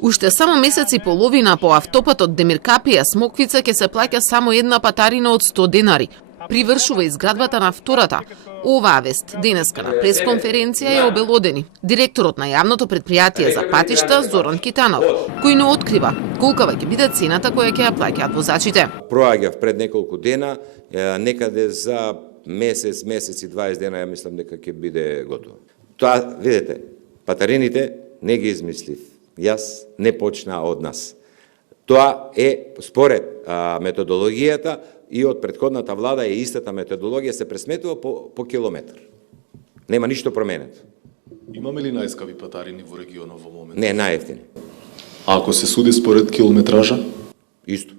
Уште само месец и половина по автопатот Демиркапија Смоквица ќе се плаќа само една патарина од 100 денари. Привршува изградбата на втората. Оваа вест денеска на пресконференција ја обелодени директорот на јавното предпријатие за патишта Зоран Китанов, кој не открива колкава ќе биде цената која ќе ја плаќаат возачите. Проаѓав пред неколку дена, некаде за месец и 20 дена, ја мислам дека ќе биде готово. Тоа, видите, патарините не ги измислив. Јас не почна од нас. Тоа е според методологијата и од претходната влада е истата методологија, се пресметува по километар. Нема ништо променето. Имаме ли најскапи патарини во регионот во моментот? Не, најевтини. А ако се суди според километража? Исто.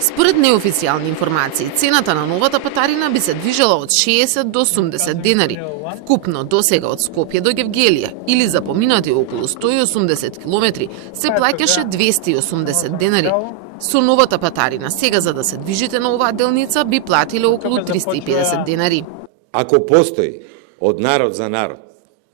Според неофицијални информации, цената на новата патарина би се движела од 60 до 80 денари. Вкупно досега од Скопје до Гевгелија или за поминати околу 180 километри се плаќаше 280 денари. Со новата патарина сега за да се движите на оваа делница би платиле околу 350 денари. Ако постои од народ за народ,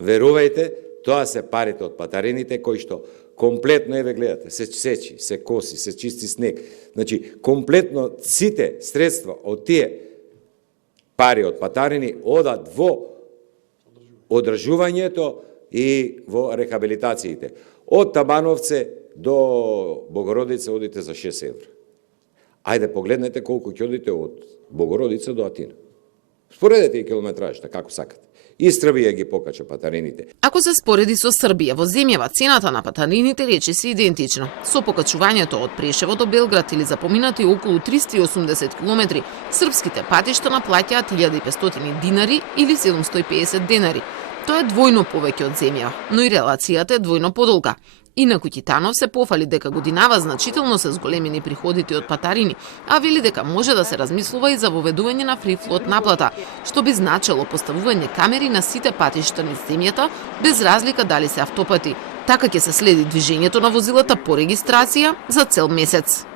верувајте, тоа се парите од патарините кои што комплетно, еве гледате, се сечи, се коси, се чисти снег. Значи, комплетно сите средства од тие пари од патарини одат во одржувањето и во рехабилитациите. Од Табановце до Богородица одите за 6 евра. Ајде погледнете колку ќе одите од Богородица до Атина. Споредете и километражите како сакате. И Србија ги покача патарините. Ако се спореди со Србија, во земјава цената на патарините речиси идентична. Со покачувањето од Прешево до Белград или за поминати околу 380 километри, српските патишта наплаќаат 1500 динари или 750 денари. Тоа е двојно повеќе од земјава, но и релацијата е двојно подолга. Инаку Китанов се пофали дека годинава значително се зголемени приходите од патарини, а вели дека може да се размислува и за воведување на фри флот наплата, што би значило поставување камери на сите патишта низ земјата, без разлика дали се автопати. Така ќе се следи движењето на возилата по регистрација за цел месец.